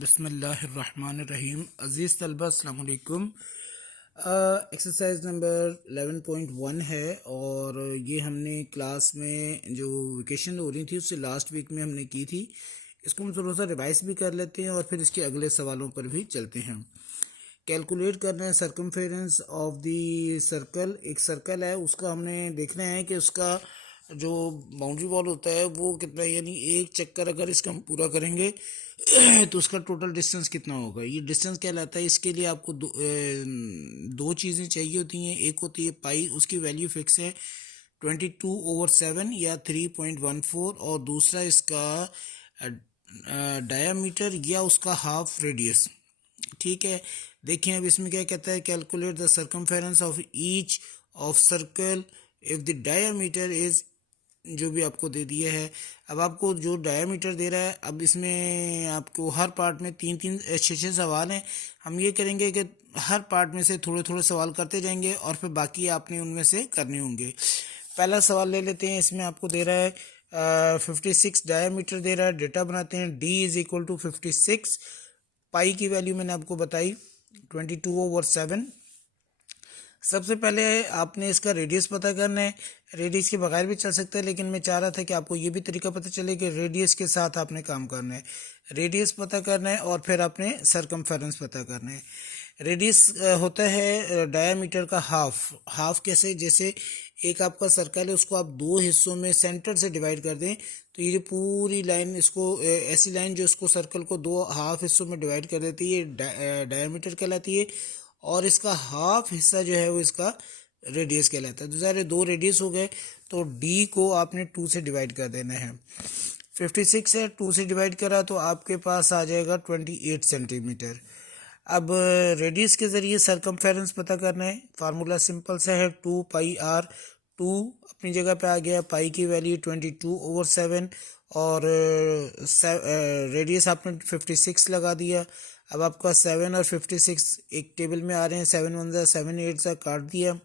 बिस्मिल्लाहिर्रहमानिर्रहीम। अज़ीज़ तलबा अस्सलाम वालेकुम। एक्सरसाइज नंबर 11.1 है और ये हमने क्लास में जो वेकेशन हो रही थी उससे लास्ट वीक में हमने की थी। इसको हम थोड़ा सा रिवाइज भी कर लेते हैं और फिर इसके अगले सवालों पर भी चलते हैं। कैलकुलेट करना है सरकमफेरेंस ऑफ दी सर्कल। एक सर्कल है, उसका हमने देखना है कि उसका जो बाउंड्री वॉल होता है वो कितना है, यानी एक चक्कर अगर इसका हम पूरा करेंगे तो उसका टोटल डिस्टेंस कितना होगा। ये डिस्टेंस कहलाता है। इसके लिए आपको दो चीज़ें चाहिए होती हैं। एक होती है पाई, उसकी वैल्यू फिक्स है 22/7 या 3.14, और दूसरा इसका डायामीटर या उसका हाफ रेडियस। ठीक है, देखिए अब इसमें क्या कहता है, calculate the circumference of each of circle if the diameter is, जो भी आपको दे दिया है। अब आपको जो डायामीटर दे रहा है, अब इसमें आपको हर पार्ट में तीन तीन छः छः सवाल हैं। हम ये करेंगे कि हर पार्ट में से थोड़े थोड़े सवाल करते जाएंगे और फिर बाकी आपने उनमें से करने होंगे। पहला सवाल ले लेते हैं। इसमें आपको दे रहा है 56 डायामीटर दे रहा है। डेटा बनाते हैं। d इज इक्वल टू 56, पाई की वैल्यू मैंने आपको बताई 22/7। सबसे पहले आपने इसका रेडियस पता करना है। रेडियस के बगैर भी चल सकता है, लेकिन मैं चाह रहा था कि आपको ये भी तरीका पता चले कि रेडियस के साथ आपने काम करना है। रेडियस पता करना है और फिर आपने सरकमफेरेंस पता करना है। रेडियस होता है डायामीटर का हाफ। हाफ कैसे, जैसे एक आपका सर्कल है, उसको आप दो हिस्सों में सेंटर से डिवाइड कर दें तो ये जो पूरी लाइन, इसको ऐसी लाइन जो इसको सर्कल को दो हाफ हिस्सों में डिवाइड कर देती है, डायामीटर कहलाती है। और इसका हाफ हिस्सा जो है वो इसका रेडियस कहलाता है। तो सारे दो रेडियस हो गए, तो d को आपने 2 से डिवाइड कर देना है। 56 है, 2 से डिवाइड करा तो आपके पास आ जाएगा 28 सेंटीमीटर। अब रेडियस के ज़रिए सरकमफेरेंस पता करना है। फार्मूला सिंपल सा है, 2πr। 2 अपनी जगह पे आ गया, पाई की वैल्यू 22/7 और रेडियस आपने 56 लगा दिया। अब आपका 7 और 56 एक टेबल में आ रहे हैं, 7 1 ज़ा 7 8 ज़ा काट दिया।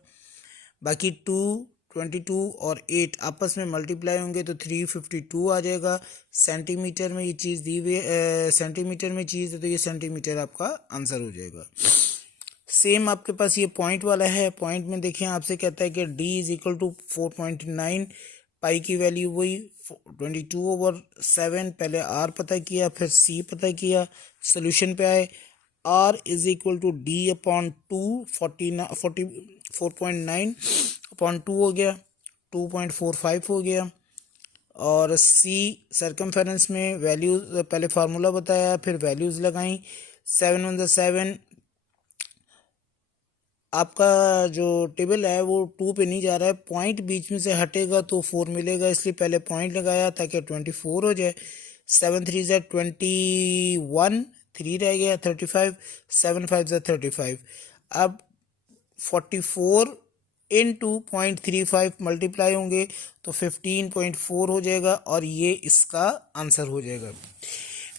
बाकी 2 22 और 8 आपस में मल्टीप्लाई होंगे तो 352 आ जाएगा। सेंटीमीटर में ये चीज़ दी हुई सेंटीमीटर में चीज़ है, तो ये सेंटीमीटर आपका आंसर हो जाएगा। सेम आपके पास ये पॉइंट वाला है। पॉइंट में देखिए आपसे कहता है कि d इज इक्वल टू 4.9, पाई की वैल्यू वही 22/7। पहले r पता किया, फिर c पता किया, सोल्यूशन पे आए। r is equal to d/2, 4.9/2 हो गया, 2.45 हो गया। और c सरकमफेरेंस में वैल्यूज, पहले फार्मूला बताया फिर वैल्यूज लगाई। 7 1 7, आपका जो टेबल है वो 2 पे नहीं जा रहा है, पॉइंट बीच में से हटेगा तो 4 मिलेगा, इसलिए पहले पॉइंट लगाया ताकि 24 हो जाए। 7 3 ज़ा 21, 3 रह गया 35, 7 5 ज़ा 35। अब 44 इंटू 0.35 मल्टीप्लाई होंगे तो 15.4 हो जाएगा और ये इसका आंसर हो जाएगा।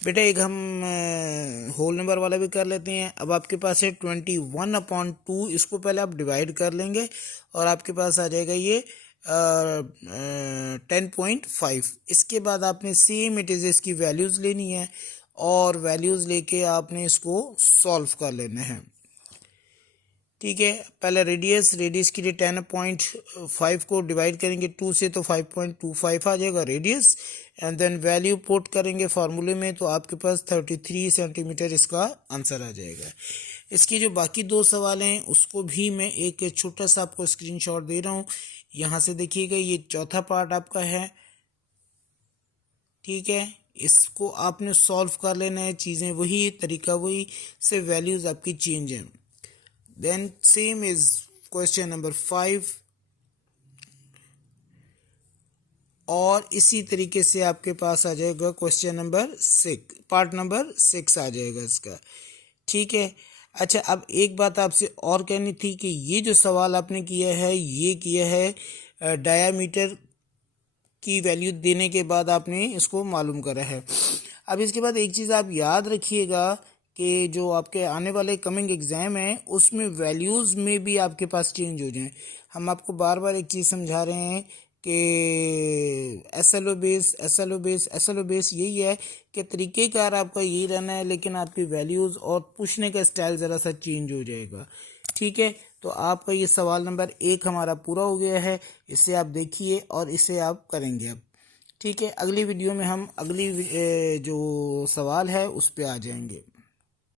बेटा एक हम होल नंबर वाला भी कर लेते हैं। अब आपके पास है 21/2, इसको पहले आप डिवाइड कर लेंगे और आपके पास आ जाएगा ये 10.5। इसके बाद आपने सेम इट इज इसकी वैल्यूज़ लेनी है और वैल्यूज़ लेके आपने इसको सॉल्व कर लेना है। ठीक है, पहले रेडियस के लिए 10.5 को डिवाइड करेंगे 2 से तो 5.25 आ जाएगा radius, and then value put करेंगे फार्मूले में तो आपके पास 33 सेंटीमीटर इसका आंसर आ जाएगा। इसकी जो बाकी दो सवाल हैं उसको भी मैं एक छोटा सा आपको स्क्रीनशॉट दे रहा हूँ। यहाँ से देखिएगा, ये चौथा पार्ट आपका है। ठीक है, इसको आपने सॉल्व कर लेना है। चीज़ें वही, तरीका वही, से वैल्यूज़ आपकी चेंज हैं। Then same is question number 5 और इसी तरीके से आपके पास आ जाएगा क्वेश्चन नंबर 6, पार्ट नंबर 6 आ जाएगा इसका। ठीक है, अच्छा अब एक बात आपसे और कहनी थी कि ये जो सवाल आपने किया है, ये किया है डायामीटर की वैल्यू देने के बाद आपने इसको मालूम करा है। अब इसके बाद एक चीज़ आप याद रखिएगा कि जो आपके आने वाले कमिंग एग्ज़ाम हैं उसमें वैल्यूज़ में भी आपके पास चेंज हो जाएं। हम आपको बार बार एक चीज़ समझा रहे हैं कि एस एल ओ बेस यही है कि तरीक़ेकार आपका यही रहना है, लेकिन आपकी वैल्यूज़ और पूछने का स्टाइल ज़रा सा चेंज हो जाएगा। ठीक है, तो आपका ये सवाल नंबर 1 हमारा पूरा हो गया है। इसे आप देखिए और इसे आप करेंगे अब। ठीक है, अगली वीडियो में हम अगली जो सवाल है उस पर आ जाएंगे।